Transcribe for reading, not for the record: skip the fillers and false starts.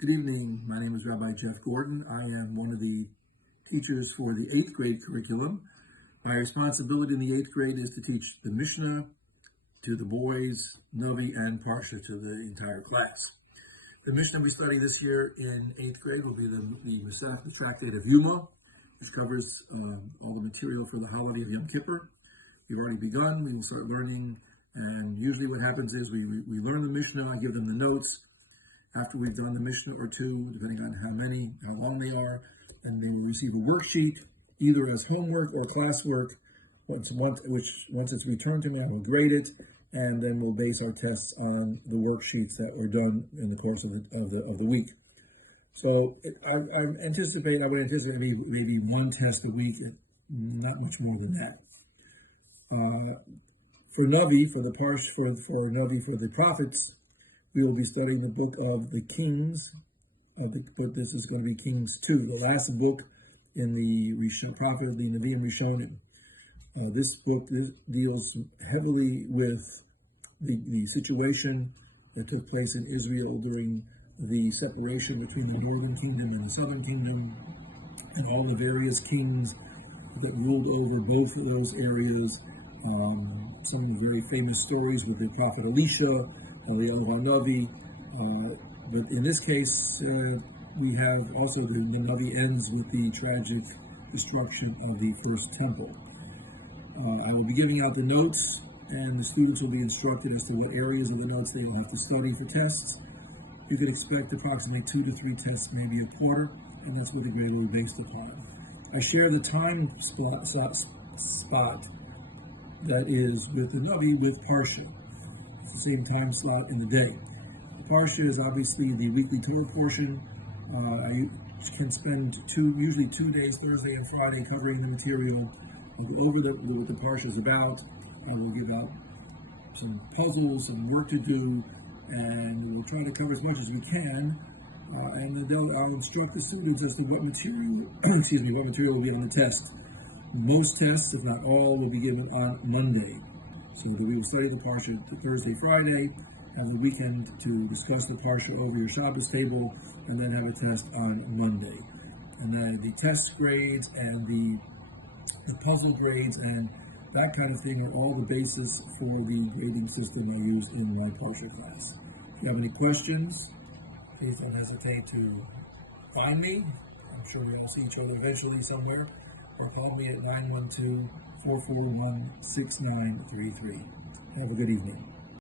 Good evening. My name is Rabbi Jeff Gordon. I am one of the teachers for the 8th grade curriculum. My responsibility in the 8th grade is to teach the Mishna to the boys, Navi, and Parsha to the entire class. The Mishna we study this year in 8th grade will be the tractate of Yuma, which covers all the material for the holiday of Yom Kippur. We've already begun. We will start learning, and usually what happens is we learn the Mishnah. I give them the notes. After we've done the Mishnah or two, depending on how long they are, and they will receive a worksheet, either as homework or classwork. Once it's returned to me, I will grade it, and then we'll base our tests on the worksheets that were done in the course of the week. So I would anticipate maybe one test a week, not much more than that. For Navi, for Navi, for the prophets, we will be studying the book of the Kings. But this is going to be Kings 2, the last book in the prophet, the Navi and Rishonim. This book deals heavily with the situation that took place in Israel during the separation between the northern kingdom and the southern kingdom, and all the various kings that ruled over both of those areas. Some of the very famous stories with the prophet Elisha, the Navi, but in this case, we have also the Navi ends with the tragic destruction of the first temple. I will be giving out the notes, and the students will be instructed as to what areas of the notes they will have to study for tests. You could expect approximately 2 to 3 tests, maybe a quarter, and that's what the grade will be based upon. I share the time spot that is with the Navi with Parsha. It's the same time slot in the day. Parsha is obviously the weekly Torah portion. I can spend usually 2 days, Thursday and Friday, covering the material. I'll go over what the Parsha is about. I will give out some puzzles, some work to do, and we'll try to cover as much as we can. And I'll instruct the students as to what material, what material will be on the test. Most tests, if not all, will be given on Monday. So we will study the Parsha Thursday, Friday, and the weekend to discuss the Parsha over your Shabbos table, and then have a test on Monday. And then the test grades and the puzzle grades and that kind of thing are all the basis for the grading system I use in my Parsha class. If you have any questions, please don't hesitate to find me. I'm sure we all see each other eventually somewhere. Or call me at 912-441-6933. Have a good evening.